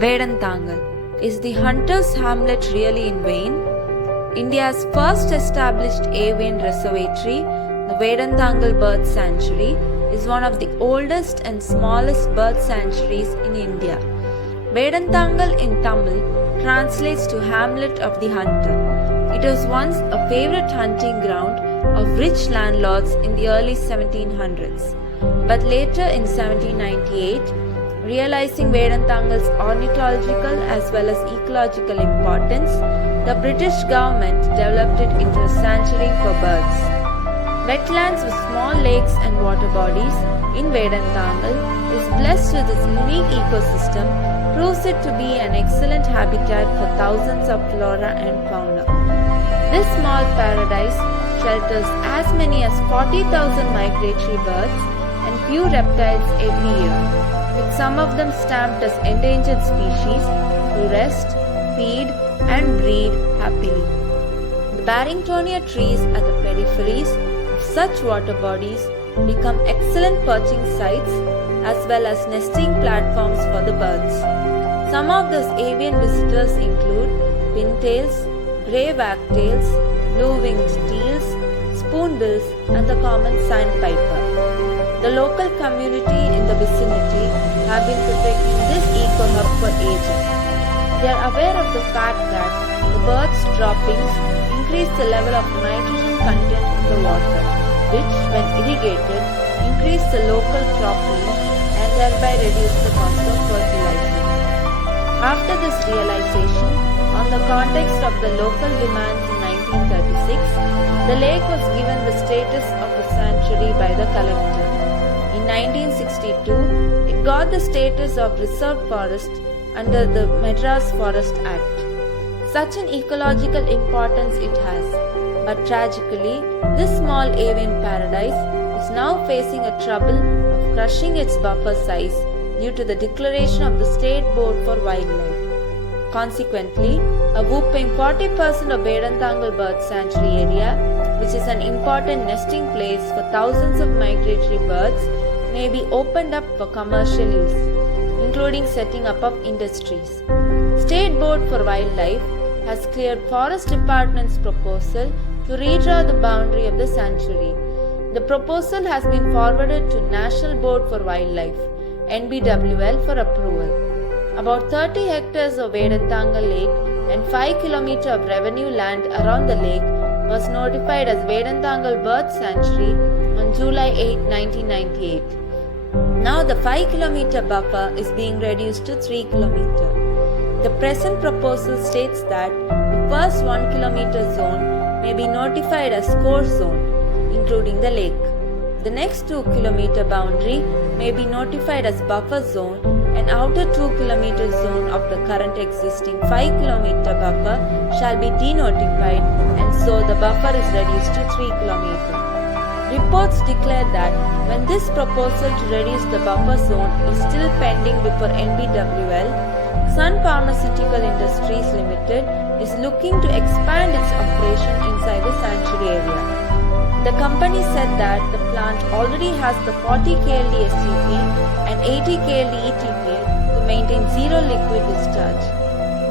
Vedantangal. Is the hunter's hamlet really in vain? India's first established avian reservatory, the Vedantangal Bird Sanctuary, is one of the oldest and smallest bird sanctuaries in India. Vedantangal in Tamil translates to Hamlet of the Hunter. It was once a favorite hunting ground of rich landlords in the early 1700s. But later in 1798, realizing Vedantangal's ornithological as well as ecological importance, the British government developed it into a sanctuary for birds. Wetlands with small lakes and water bodies in Vedantangal is blessed with its unique ecosystem, proves it to be an excellent habitat for thousands of flora and fauna. This small paradise shelters as many as 40,000 migratory birds and few reptiles every year, with some of them stamped as endangered species to rest, feed, and breed happily. The Barringtonia trees at the peripheries of such water bodies become excellent perching sites as well as nesting platforms for the birds. Some of those avian visitors include pintails, grey wagtails, blue-winged teals, spoonbills, and the common sandpiper. The local community in the vicinity have been protecting this eco-hub for ages. They are aware of the fact that the birds' droppings increase the level of nitrogen content in the water, which, when irrigated, increase the local crop yield and thereby reduce the cost of fertilizers. After this realization, on the context of the local demands in 1936, the lake was given the status of a sanctuary by the collector. In 1962, it got the status of reserved forest under the Madras Forest Act. Such an ecological importance it has, but tragically, this small avian paradise is now facing a trouble of crushing its buffer size due to the declaration of the State Board for Wildlife. Consequently, a whopping 40% of Vedantangal Bird Sanctuary area, which is an important nesting place for thousands of migratory birds, may be opened up for commercial use, including setting up of industries. State Board for Wildlife has cleared Forest Department's proposal to redraw the boundary of the sanctuary. The proposal has been forwarded to National Board for Wildlife, NBWL, for approval. About 30 hectares of Vedantangal Lake and 5 km of revenue land around the lake was notified as Vedantangal Bird Sanctuary on July 8, 1998. Now the 5 km buffer is being reduced to 3 km. The present proposal states that the first 1 km zone may be notified as core zone, including the lake. The next 2 km boundary may be notified as buffer zone, and outer 2 km zone of the current existing 5 km buffer shall be denotified, and so the buffer is reduced to 3 km. Reports declare that when this proposal to reduce the buffer zone is still pending before NBWL, Sun Pharmaceutical Industries Limited is looking to expand its operation inside the sanctuary area. The company said that the plant already has the 40 KLD STP and 80 KLD ETP to maintain zero liquid discharge.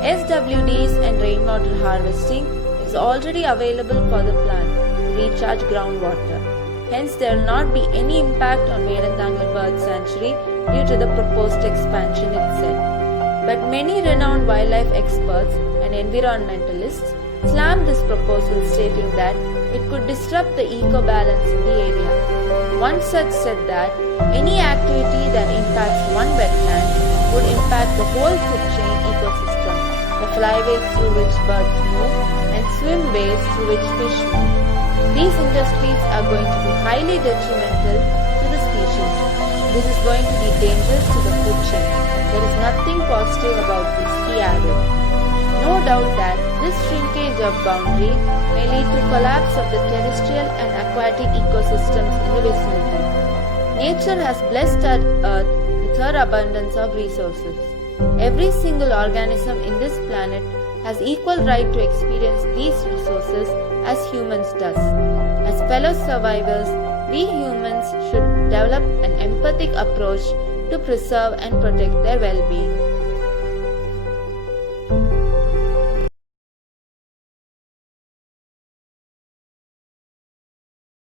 SWDs and rainwater harvesting is already available for the plant to recharge groundwater. Hence, there will not be any impact on Vedantangal Bird Sanctuary due to the proposed expansion, it said. But many renowned wildlife experts and environmentalists slammed this proposal, stating that it could disrupt the eco-balance in the area. One such said that any activity that impacts one wetland would impact the whole food chain ecosystem, the flyways through which birds move and swimways through which fish move. These industries are going to be highly detrimental to the species. This is going to be dangerous to the food chain. There is nothing positive about this, he added. No doubt that this shrinkage of boundary may lead to collapse of the terrestrial and aquatic ecosystems in the vicinity. Nature has blessed our earth with her abundance of resources. Every single organism in this planet has equal right to experience these resources as humans does. As fellow survivors, we humans should develop an empathic approach to preserve and protect their well-being.